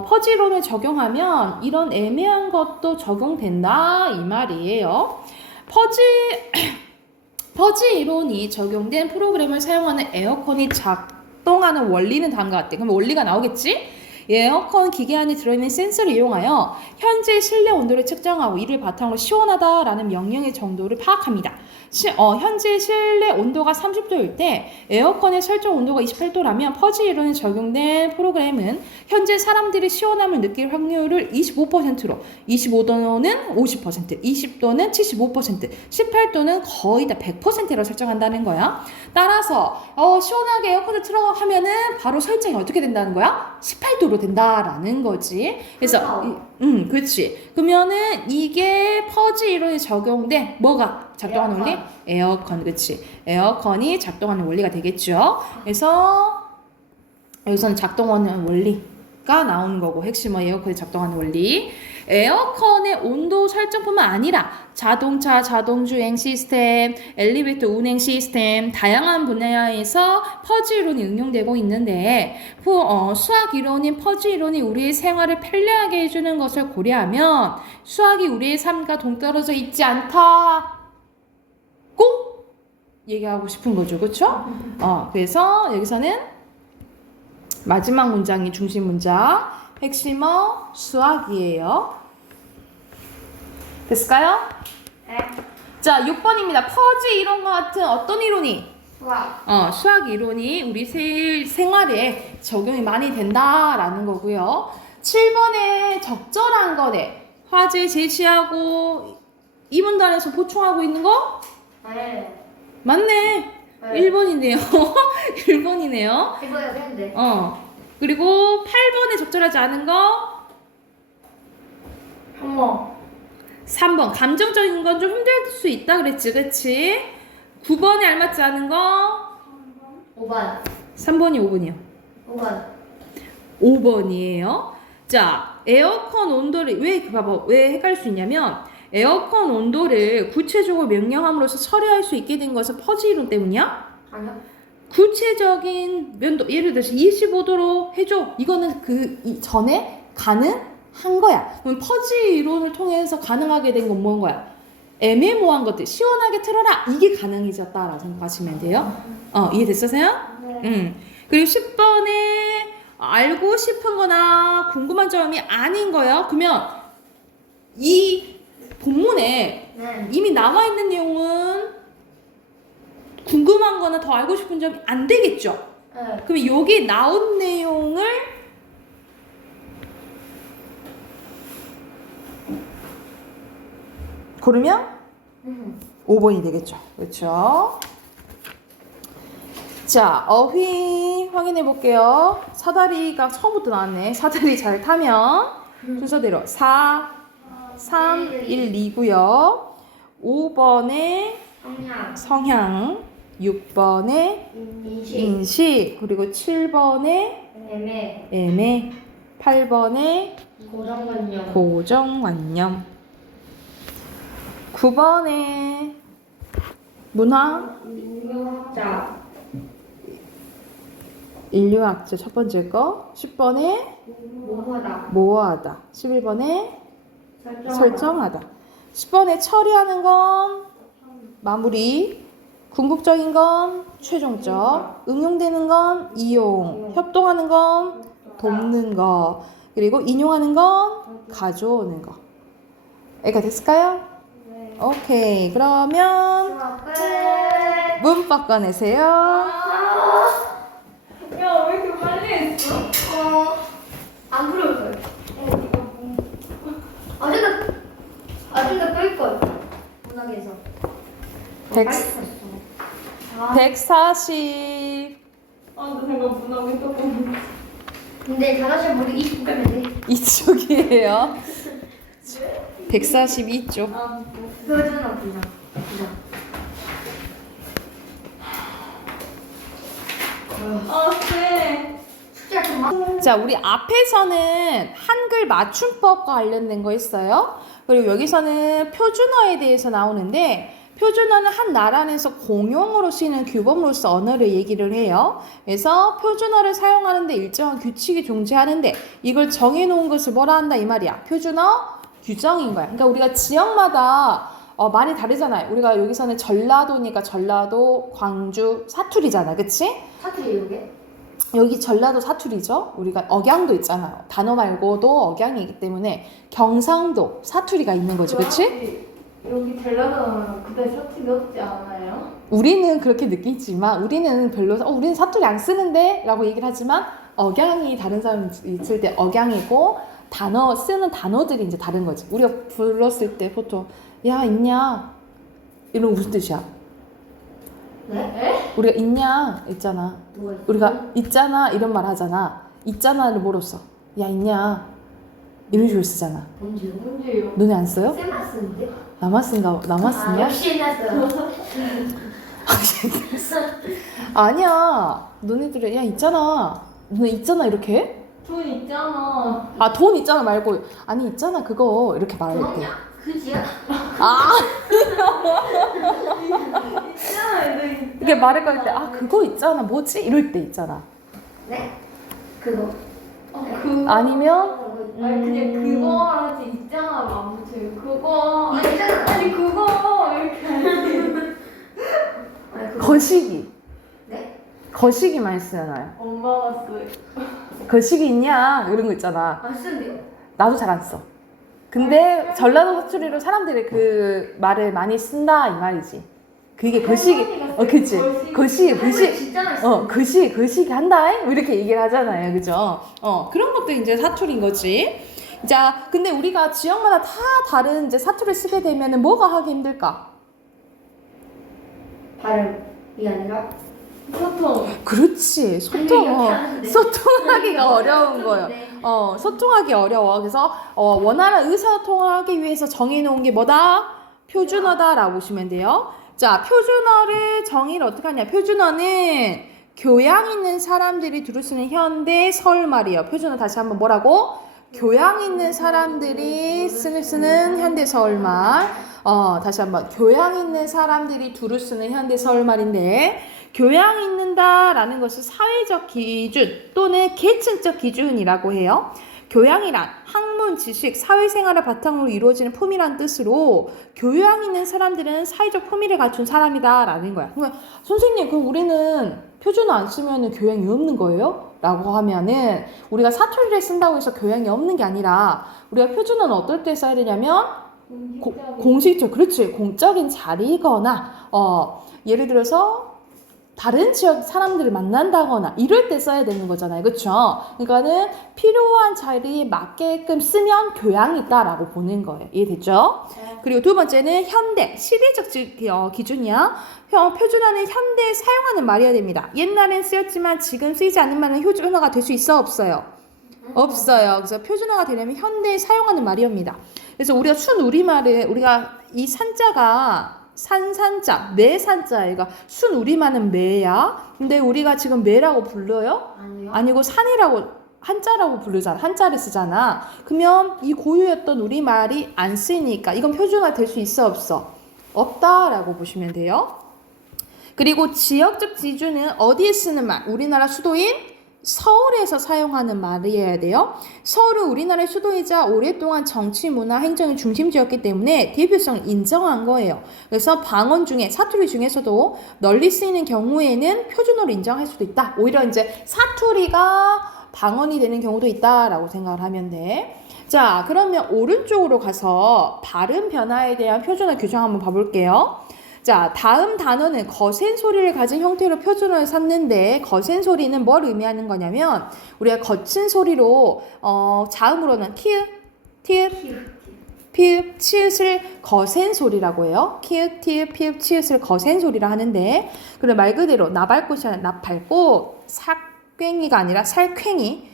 퍼지 이론을 적용하면 이런 애매한 것도 적용된다 이 말이에요. 퍼지 이론이 적용된 프로그램을 사용하는 에어컨이 작동하는 원리는 다음과 같아. 그럼 원리가 나오겠지? 에어컨 기계 안에 들어있는 센서를 이용하여 현재 실내 온도를 측정하고 이를 바탕으로 시원하다라는 명령의 정도를 파악합니다. 현재 실내 온도가 30도일 때 에어컨의 설정 온도가 28도라면 퍼지 이론에 적용된 프로그램은 현재 사람들이 시원함을 느낄 확률을 25%로 25도는 50%, 20도는 75%, 18도는 거의 다 100%로 설정한다는 거야. 따라서 시원하게 에어컨을 틀어 하면은 바로 설정이 어떻게 된다는 거야? 18도로 된다라는 거지. 그래서 그렇지. 그러면은 이게 퍼지 이론이 적용돼 뭐가 작동하는 원리? 에어컨, 그렇지. 에어컨이 작동하는 원리가 되겠죠. 그래서 여기서는 작동하는 원리가 나오는 거고 핵심은 에어컨이 작동하는 원리. 에어컨의 온도 설정뿐만 아니라 자동차, 자동주행 시스템, 엘리베이터 운행 시스템 다양한 분야에서 퍼지 이론이 응용되고 있는데 수학 이론인 퍼지 이론이 우리의 생활을 편리하게 해주는 것을 고려하면 수학이 우리의 삶과 동떨어져 있지 않다고 얘기하고 싶은 거죠. 그렇죠? 그래서 여기서는 마지막 문장이 중심 문장 핵심어 수학이에요. 됐을까요? 네. 자, 6번입니다. 퍼지 이론과 같은 어떤 이론이? 수학. 수학 이론이 우리 생활에 적용이 많이 된다라는 거고요. 7번에 적절한 거네. 화제 제시하고 2분단에서 보충하고 있는 거? 네. 맞네. 네. 1번이네요. 1번이네요. 이거 여기 했는데. 그리고 8번에 적절하지 않은 거? 한번. 3번. 감정적인 건 좀 힘들 수 있다 그랬지, 그치? 9번에 알맞지 않은 거? 5번. 3번이 5번이요. 5번. 5번이에요. 자, 에어컨 온도를 왜 헷갈릴 수 있냐면 에어컨 온도를 구체적으로 명령함으로써 처리할 수 있게 된 것은 퍼지 이론 때문이야? 아니요. 구체적인 면도, 예를 들어서 25도로 해줘. 이거는 전에 가능한 거야. 그럼 퍼지 이론을 통해서 가능하게 된 건 뭔 거야? 애매모호한 것들, 시원하게 틀어라. 이게 가능해졌다라고 생각하시면 돼요. 이해됐으세요? 네. 그리고 10번에 알고 싶은 거나 궁금한 점이 아닌 거예요. 그러면 이 본문에 네. 이미 나와 있는 내용은 궁금한 거나 더 알고 싶은 점이 안 되겠죠? 네. 그럼 여기 나온 내용을 고르면 5번이 되겠죠. 그렇죠? 자, 어휘 확인해 볼게요. 사다리가 처음부터 나왔네. 사다리 잘 타면 순서대로 4, 3, 1, 2고요. 5번에 성향. 성향, 6번에 인식. 인식, 그리고 7번에 애매. 애매, 8번에 고정관념. 고정관념, 9번에 문화, 인류학자. 인류학자 첫 번째 거, 10번에 모호하다. 모호하다, 11번에 설정하다. 설정하다, 10번에 처리하는 건 마무리, 궁극적인 건 최종적, 응용되는 건 이용, 협동하는 건 돕는 거, 그리고 인용하는 건 가져오는 거. 애가 됐을까요? 네. 오케이. 그러면 수학 끝. 문법 꺼내세요. 야, 왜 이렇게 빨리 했어? 안 그려줘요. 아직도 끌걸. 문학에서. 140 나 생각 문학에 조금. 근데 자다시 머리 20분 빼면 돼. 이쪽이에요. 142쪽. 그거잖아, 그냥. 네. 숙제 좀 마. 자, 우리 앞에서는 한글 맞춤법과 관련된 거 있어요. 그리고 여기서는 표준어에 대해서 나오는데 표준어는 한 나라 안에서 공용으로 쓰이는 규범으로서 언어를 얘기를 해요. 그래서 표준어를 사용하는데 일정한 규칙이 존재하는데 이걸 정해놓은 것을 뭐라 한다 이 말이야. 표준어 규정인 거야. 그러니까 우리가 지역마다 많이 다르잖아요. 우리가 여기서는 전라도니까 전라도, 광주, 사투리잖아. 그치? 사투리 이게? 여기 전라도 사투리죠. 우리가 억양도 있잖아요. 단어 말고도 억양이 기 때문에 경상도 사투리가 있는 거지. 그치? 여기 전라도는 그때 사투리 없지 않아요? 우리는 그렇게 느끼지만 우리는 별로 우리는 사투리 안 쓰는데 라고 얘기를 하지만 억양이 다른 사람 있을 때 억양이고 단어 쓰는 단어들이 이제 다른 거지. 우리가 불렀을 때 보통 야 있냐 이런 무슨 뜻이야? 네? 우리가 있냐 있잖아. 뭐가 있어? 우리가 있잖아 이런 말 하잖아. 있잖아를 뭐로 써? 야 있냐 이런 식으로 쓰잖아. 언제요? 너네 안 써요? 쌤만 쓰는데? 나만 쓰냐? 역시 옛날 써요. 아니야. 너네들은 야 있잖아. 너네 있잖아 이렇게 해? 돈 있잖아. 아 돈 있잖아 말고 아니 있잖아 그거 이렇게 말할 때. 그럼요. 그지야? 아 있잖아, 애들. 이렇게 말할 때 아 그거 있잖아 뭐지 이럴 때 있잖아. 네? 그거. 그거. 아니면 아니 그냥 그거 하지 있잖아 안 붙여요. 그거. 있잖아. 아니 그거 이렇게 하지. 거시기. 네? 거시기 많이 쓰잖아요. 엄마가 써요. 거시기 있냐 이런 거 있잖아. 안 쓰는데요? 나도 잘 안 써. 근데 전라도 사투리로 사람들이 그 말을 많이 쓴다 이 말이지. 그게 거시기. 그치. 거시기. 진짜 많이 쓰는데. 거시기 한다. 뭐 이렇게 얘기를 하잖아요. 그죠? 그런 것도 이제 사투리인 거지. 자, 근데 우리가 지역마다 다 다른 이제 사투리를 쓰게 되면은 뭐가 하기 힘들까? 발음이 아니라 소통. 그렇지. 소통하기가 어려운 거예요. 네. 소통하기 어려워. 그래서 원활한 의사소통하기 위해서 정해놓은 게 뭐다? 표준어다라고 보시면 돼요. 자, 표준어를 정의를 어떻게 하냐? 표준어는 교양 있는 사람들이 두루 쓰는 현대 서울말이에요. 표준어 다시 한번 뭐라고? 교양 있는 사람들이 쓰는 현대 서울말. 다시 한번 교양 있는 사람들이 두루 쓰는 현대 서울말인데 교양 있는다라는 것은 사회적 기준 또는 계층적 기준이라고 해요. 교양이란 학문, 지식, 사회생활을 바탕으로 이루어지는 품이란 뜻으로 교양 있는 사람들은 사회적 품위를 갖춘 사람이다라는 거야. 그러면 선생님 그럼 우리는 표준어 안 쓰면 교양이 없는 거예요? 라고 하면은 우리가 사투리를 쓴다고 해서 교양이 없는 게 아니라 우리가 표준어는 어떨 때 써야 되냐면 공식적, 그렇지. 공적인 자리거나 예를 들어서 다른 지역 사람들을 만난다거나 이럴 때 써야 되는 거잖아요. 그렇죠? 그러니까는 필요한 자리에 맞게끔 쓰면 교양이 있다라고 보는 거예요. 이해됐죠? 그리고 두 번째는 현대, 시대적 기준이야. 표준어는 현대에 사용하는 말이어야 됩니다. 옛날엔 쓰였지만 지금 쓰이지 않는 말은 표준어가 될 수 있어? 없어요? 없어요. 그래서 표준어가 되려면 현대에 사용하는 말이옵니다. 그래서 우리가 순우리말을 우리가 이 산자가 산자, 매산자애가 순우리말은 매야. 근데 우리가 지금 매라고 불러요? 아니요. 아니고 산이라고 한자라고 부르잖아. 한자를 쓰잖아. 그러면 이 고유였던 우리말이 안 쓰이니까 이건 표준화 될 수 있어 없어? 없다라고 보시면 돼요. 그리고 지역적 기준은 어디에 쓰는 말? 우리나라 수도인 서울에서 사용하는 말이어야 돼요. 서울은 우리나라의 수도이자 오랫동안 정치, 문화, 행정의 중심지였기 때문에 대표성을 인정한 거예요. 그래서 방언 중에 사투리 중에서도 널리 쓰이는 경우에는 표준어로 인정할 수도 있다. 오히려 이제 사투리가 방언이 되는 경우도 있다라고 생각을 하면 돼. 자, 그러면 오른쪽으로 가서 발음 변화에 대한 표준어 규정 한번 봐볼게요. 자, 다음 단어는 거센 소리를 가진 형태로 표준어를 삼는데 거센 소리는 뭘 의미하는 거냐면 우리가 거친 소리로 자음으로는 티읕, 피읕, 치읓을 거센 소리라고 해요. 키읔, 티읕, 피읕, 치읓을 거센 소리라 하는데 그래 말 그대로 나발꽃이 아니라 나팔꽃, 살괭이가 아니라 살쾡이,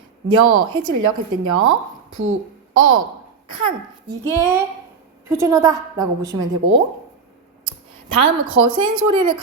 해질녘 할 땐요, 칸 이게 표준어다라고 보시면 되고 다음 거센 소리를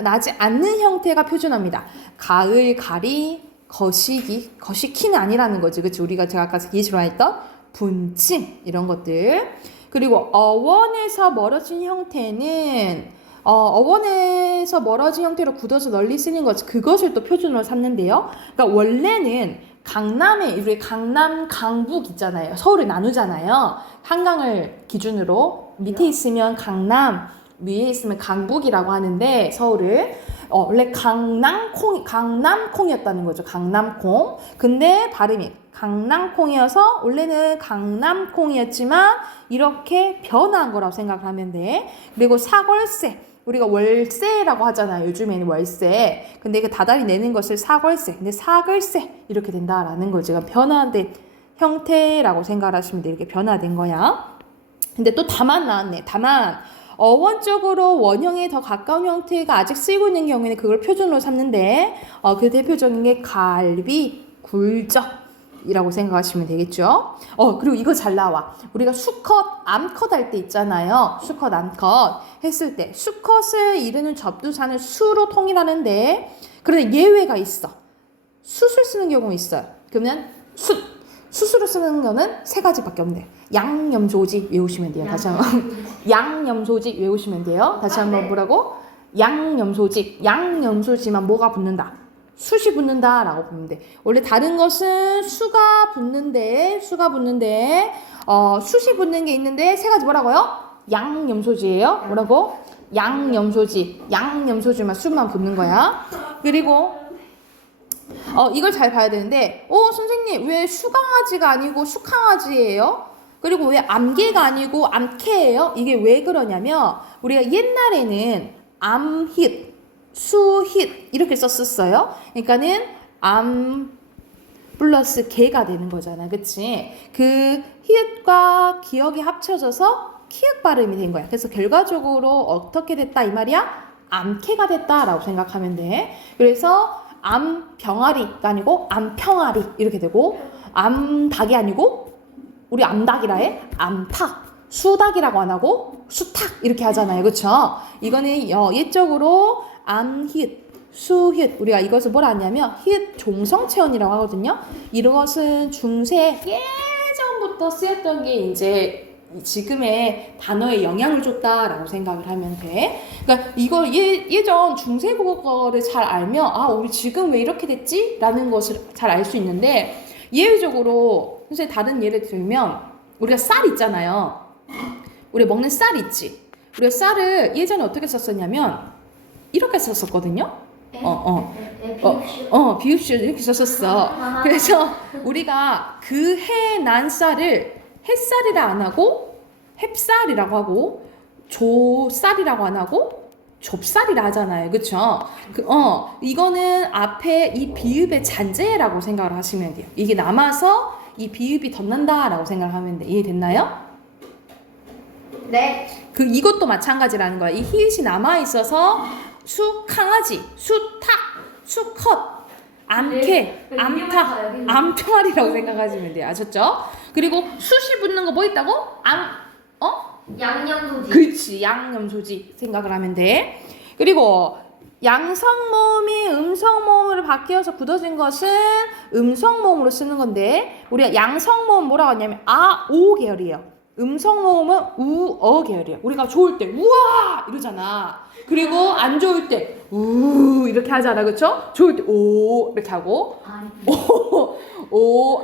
나지 않는 형태가 표준어입니다. 가을, 가리, 거시기는 아니라는 거지. 그치? 우리가 제가 아까 예시로 했던 분침 이런 것들. 그리고 어원에서 멀어진 형태는 어원에서 멀어진 형태로 굳어서 널리 쓰는 것 그것을 또 표준어로 삼는데요. 그러니까 원래는 강남에 우리 강남, 강북 있잖아요. 서울을 나누잖아요. 한강을 기준으로 밑에 있으면 강남, 위에 있으면 강북이라고 하는데 서울을 원래 강남콩이었다는 거죠. 강남콩. 근데 발음이 강남콩이어서 원래는 강남콩이었지만 이렇게 변화한 거라고 생각하면 돼. 그리고 사골세. 우리가 월세라고 하잖아요. 요즘에는 월세. 근데 그 다달이 내는 것을 사골세. 근데 사글세 이렇게 된다라는 거죠. 변화된 형태라고 생각하시면 돼. 이렇게 변화된 거야. 근데 또 다만 나왔네. 다만 어원적으로 원형에 더 가까운 형태가 아직 쓰이고 있는 경우에는 그걸 표준으로 삼는데 그 대표적인 게 갈비, 굴적, 이라고 생각하시면 되겠죠. 그리고 이거 잘 나와. 우리가 수컷, 암컷 할 때 있잖아요. 수컷, 암컷 했을 때 수컷을 이르는 접두사는 수로 통일하는데 그런데 예외가 있어. 숫을 쓰는 경우 있어요. 그러면 숫으로 쓰는 거는 세 가지밖에 없네. 양념소지 외우시면 돼요. 다시 한번 양념소지 외우시면 돼요. 다시 한번 뭐라고? 양념소지만 뭐가 붙는다? 숫이 붙는다라고 보면 돼. 원래 다른 것은 수가 붙는데 숫이 붙는 게 있는데 세 가지 뭐라고요? 양념소지예요. 뭐라고? 양념소지만 수만 붙는 거야. 그리고 이걸 잘 봐야 되는데 선생님 왜 수강아지가 아니고 수강아지예요? 그리고 왜 암개가 아니고 암캐예요? 이게 왜 그러냐면 우리가 옛날에는 암힛 수힛 이렇게 썼었어요. 그러니까는 암 플러스 개가 되는 거잖아. 그치? 그 히읗과 기역이 합쳐져서 키읔 발음이 된 거야. 그래서 결과적으로 어떻게 됐다 이 말이야? 암캐가 됐다라고 생각하면 돼. 그래서 암병아리가 아니고 암평아리 이렇게 되고 암닭이 아니고 우리 암닭이라 해? 암탉. 수닭이라고 안 하고 수탉 이렇게 하잖아요. 그쵸? 이거는 옛적으로 암힛, 수힛 우리가 이것을 뭐라 하냐면 힛 종성체언이라고 하거든요. 이것은 중세 예전부터 쓰였던 게 이제 지금의 단어에 영향을 줬다라고 생각을 하면 돼. 그러니까 이걸 예전 중세 국어를 잘 알면 우리 지금 왜 이렇게 됐지? 라는 것을 잘 알 수 있는데 예외적으로 선생님 다른 예를 들면 우리가 쌀 있잖아요. 우리 먹는 쌀 있지. 우리가 쌀을 예전에 어떻게 썼었냐면 이렇게 썼었거든요. 비읍시 이렇게 썼었어. 그래서 우리가 그 해 난 쌀을 햇쌀이라 안 하고 햅쌀이라고 하고 조쌀이라고 안 하고 좁쌀이라 하잖아요. 그쵸? 이거는 앞에 이 비읍의 잔재라고 생각을 하시면 돼요. 이게 남아서 이 비읍이 덧난다라고 생각을 하면 돼. 이해됐나요? 네. 이것도 마찬가지라는 거야. 이 히읗이 남아있어서 강아지, 수탉, 수컷, 암캐, 암탉, 암평아리라고 생각하시면 돼요. 아셨죠? 그리고 숫이 붙는 거 뭐 있다고? 양념소지. 그렇지. 양념소지 생각을 하면 돼. 그리고 양성모음이 음성모음으로 바뀌어서 굳어진 것은 음성모음으로 쓰는 건데 우리가 양성모음 뭐라고 하냐면 오 계열이에요. 음성모음은 우어 계열이에요. 우리가 좋을 때 우와 이러잖아. 그리고 안 좋을 때 우 이렇게 하잖아. 그쵸? 좋을 때 오 이렇게 하고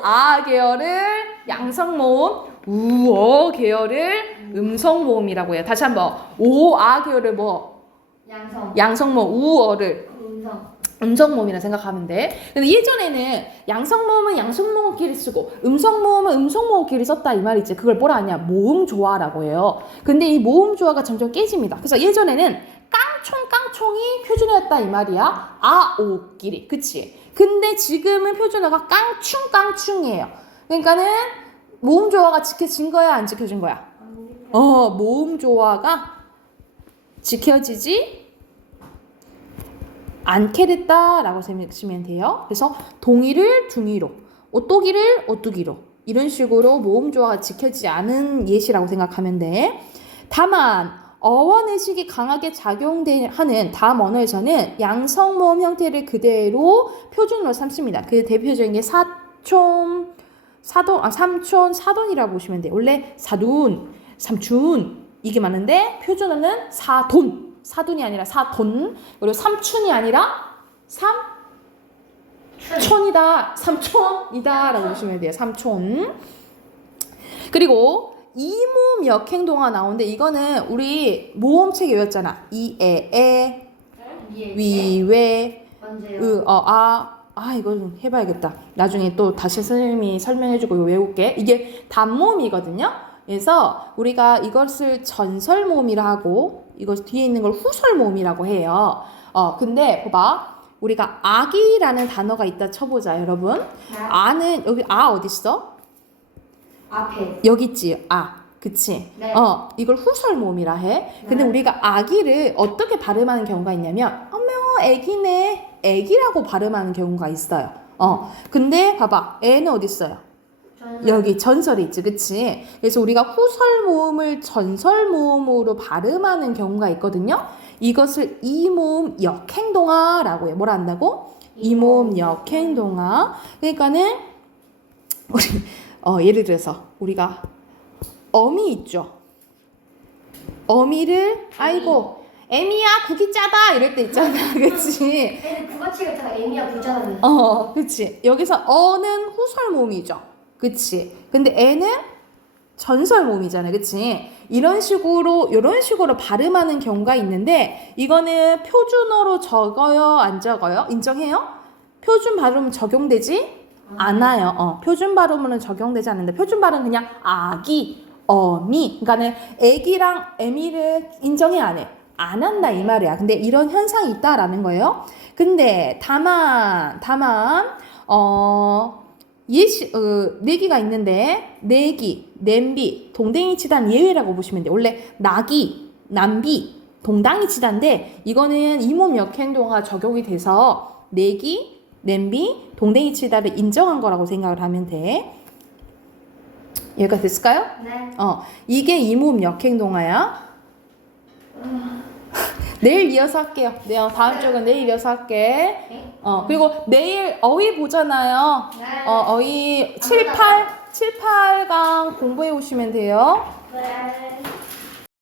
아 계열을 양성모음 우어 계열을 음성모음이라고 해요. 다시 한번 오아 계열을 양성모음 우어를 음성모음이라 생각하면 돼. 근데 예전에는 양성모음은 양성모음끼리 쓰고 음성모음은 음성모음끼리 썼다 이 말이지. 그걸 뭐라 하냐? 모음조화라고 해요. 근데 이 모음조화가 점점 깨집니다. 그래서 예전에는 깡총이 표준어였다 이 말이야. 아오끼리. 그치? 근데 지금은 표준어가 깡충이에요. 그러니까는 모음조화가 지켜진 거야 안 지켜진 거야? 모음조화가 지켜지지 않게 됐다라고 생각하시면 돼요. 그래서 동의를 둥이로, 오또기를 오뚜기로 이런 식으로 모음조화가 지켜지지 않은 예시라고 생각하면 돼. 다만 어원의식이 강하게 작용하는 다음 언어에서는 양성모음 형태를 그대로 표준으로 삼습니다. 그 대표적인 게 삼촌, 사돈이라고 보시면 돼요. 원래 사돈, 삼춘 이게 많은데 표준어는 사돈이 아니라 사돈, 그리고 삼춘이 아니라 삼촌이다라고 보시면 돼요. 삼촌. 그리고 이모음 역행동화 나오는데 이거는 우리 모음책 외웠잖아. 이에 위외 이거 좀 해봐야겠다. 나중에 또 다시 선생님이 설명해주고 외울게. 이게 단모음이거든요. 그래서 우리가 이것을 전설모음이라 하고 이거 뒤에 있는 걸 후설모음이라고 해요. 근데 봐봐. 우리가 악이라는 단어가 있다 쳐보자, 여러분. 아는 여기 어딨어? 앞에. 여기 있지. 그치? 네. 이걸 후설모음이라 해. 근데 우리가 아기를 어떻게 발음하는 경우가 있냐면 어머 애기네 애기라고 발음하는 경우가 있어요. 근데 봐봐. 애는 어디 있어요? 여기 전설이 있지, 그치? 그래서 우리가 후설 모음을 전설 모음으로 발음하는 경우가 있거든요. 이것을 이모음 역행동화라고 해. 뭐라 한다고? 이모음 역행동화. 그러니까는 우리 예를 들어서 우리가 어미 있죠. 어미를 아이고 애미야 국이 짜다 이럴 때 있잖아, 그치? 애는 국어책 같다가 애미야 부자는. 그치. 여기서 어는 후설 모음이죠. 그치. 근데 애는 전설 모음이잖아. 그치. 이런 식으로 발음하는 경우가 있는데, 이거는 표준어로 적어요? 안 적어요? 인정해요? 표준 발음 적용되지 않아요. 표준 발음은 적용되지 않는데, 표준 발음은 그냥 아기, 어미. 그러니까는 애기랑 애미를 인정해 안 해? 안 한다 이 말이야. 근데 이런 현상이 있다라는 거예요. 근데 다만 내기가 있는데 내기, 냄비, 동댕이 치단 예외라고 보시면 돼. 원래 나기, 남비, 동당이 치단인데 이거는 이몸 역행동화 적용이 돼서 내기, 냄비, 동댕이 치단을 인정한 거라고 생각을 하면 돼. 여기가 됐을까요? 네. 이게 이몸 역행동화야. 내일 이어서 할게요. 네, 다음 쪽은 내일 이어서 할게. 네. 그리고 내일 어휘 보잖아요. 네. 어휘 7, 8강 공부해 오시면 돼요. 네.